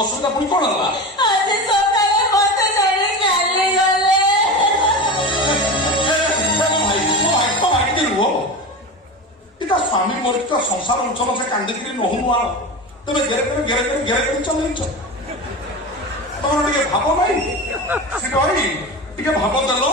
ଅସୁବିଧା ପୁଣି କଣ ହେଲା? ଆଜି ସକାଳେ ମତେ ଜଣେ ଚାଲିଗଲେ। ଭାଇ ଟିକେ ରୁହ। ତା ସ୍ୱାମୀ ମରିଚ ସଂସାର ଅଞ୍ଚଳ ସେ କାନ୍ଦିକିରି ନହୁନୁ ଆଣ ତମେ ଘେରେ କରି ଚଲେଇଛ। ତମର ଟିକେ ଭାବ ନାହିଁ ସେ ଭାଇ ଟିକେ ଭାବ ଦେଲ।